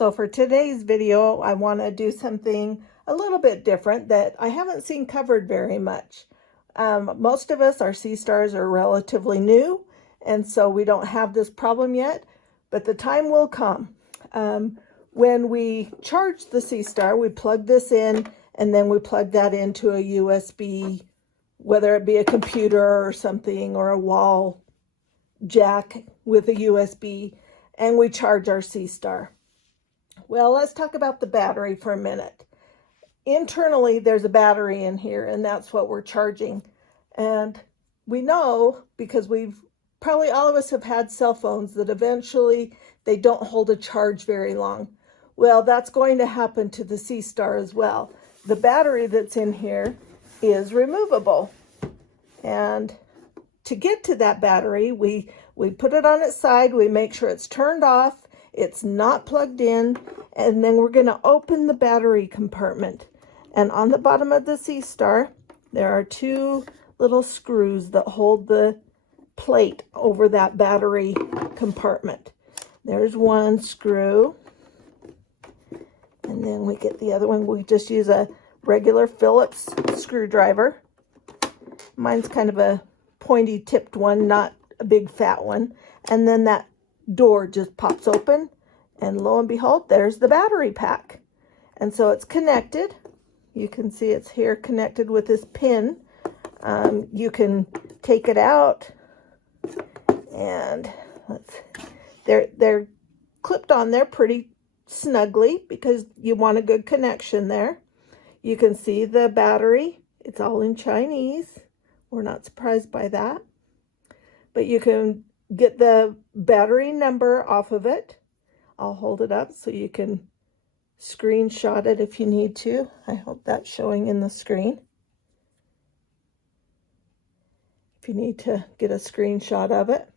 So for today's video, I want to do something a little bit different that I haven't seen covered very much. Most of us, our Seestars are relatively new, and so we don't have this problem yet, but the time will come. When we charge the Seestar, we plug this in, and then we plug that into a USB, whether it be a computer or something, or a wall jack with a USB, and we charge our Seestar. Well, let's talk about the battery for a minute. Internally, there's a battery in here, and that's what we're charging. And we know, because probably all of us have had cell phones, that eventually they don't hold a charge very long. Well, that's going to happen to the Seestar as well. The battery that's in here is removable. And to get to that battery, we put it on its side, we make sure it's turned off, it's not plugged in, and then we're going to open the battery compartment. And on the bottom of the Seestar, there are two little screws that hold the plate over that battery compartment. There's one screw, and then we get the other one. We just use a regular Phillips screwdriver. Mine's kind of a pointy tipped one, not a big fat one. And then that door just pops open, and lo and behold, there's the battery pack. And so it's connected. You can see it's here connected with this pin. You can take it out, and they're clipped on there pretty snugly because you want a good connection there. You can see the battery. It's all in Chinese. We're not surprised by that. But you can get the battery number off of it. I'll hold it up so you can screenshot it if you need to. I hope that's showing in the screen. If you need to get a screenshot of it.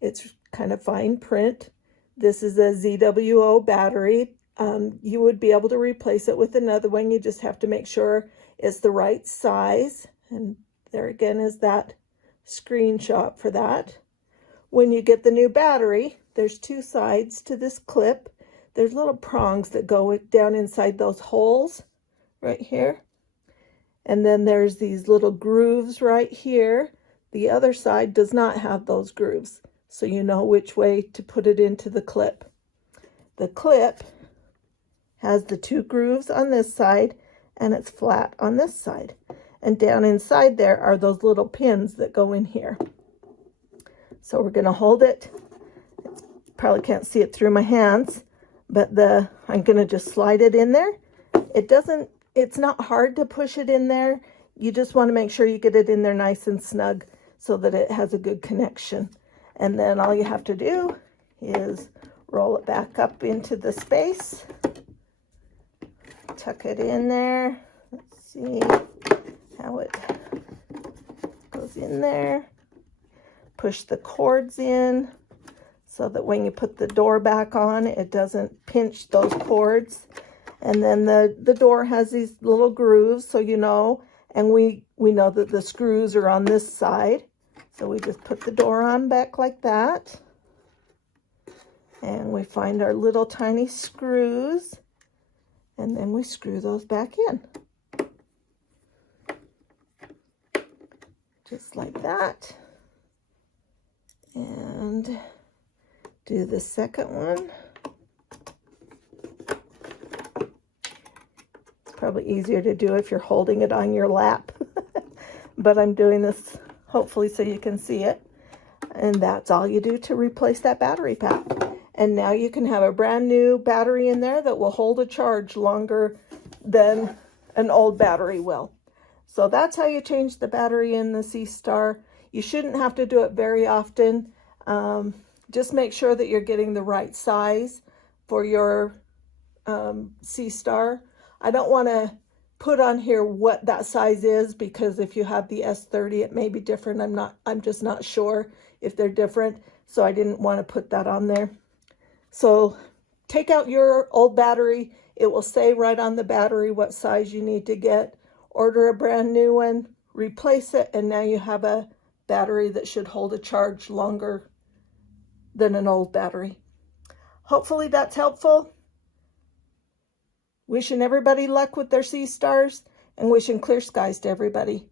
It's kind of fine print. This is a ZWO battery. You would be able to replace it with another one. You just have to make sure it's the right size. And there again is that screenshot for that. When you get the new battery, there's two sides to this clip. There's little prongs that go down inside those holes right here. And then there's these little grooves right here. The other side does not have those grooves, so you know which way to put it into the clip. The clip has the two grooves on this side, and it's flat on this side. And down inside there are those little pins that go in here. So we're going to hold it. Probably can't see it through my hands, but I'm going to just slide it in there. It's not hard to push it in there. You just want to make sure you get it in there nice and snug so that it has a good connection. And then all you have to do is roll it back up into the space. Tuck it in there. Let's see how it goes in there. Push the cords in so that when you put the door back on, it doesn't pinch those cords. And then the door has these little grooves, so you know, and we know that the screws are on this side. So we just put the door on back like that. And we find our little tiny screws, and then we screw those back in. Just like that. And do the second one. It's probably easier to do if you're holding it on your lap. But I'm doing this hopefully so you can see it. And that's all you do to replace that battery pack. And now you can have a brand new battery in there that will hold a charge longer than an old battery will. So that's how you change the battery in the Seestar. You shouldn't have to do it very often. Just make sure that you're getting the right size for your Seestar. I don't want to put on here what that size is, because if you have the S30, it may be different. I'm just not sure if they're different, so I didn't want to put that on there. So take out your old battery. It will say right on the battery what size you need to get. Order a brand new one, replace it, and now you have a battery that should hold a charge longer than an old battery. Hopefully that's helpful. Wishing everybody luck with their Seestars and wishing clear skies to everybody.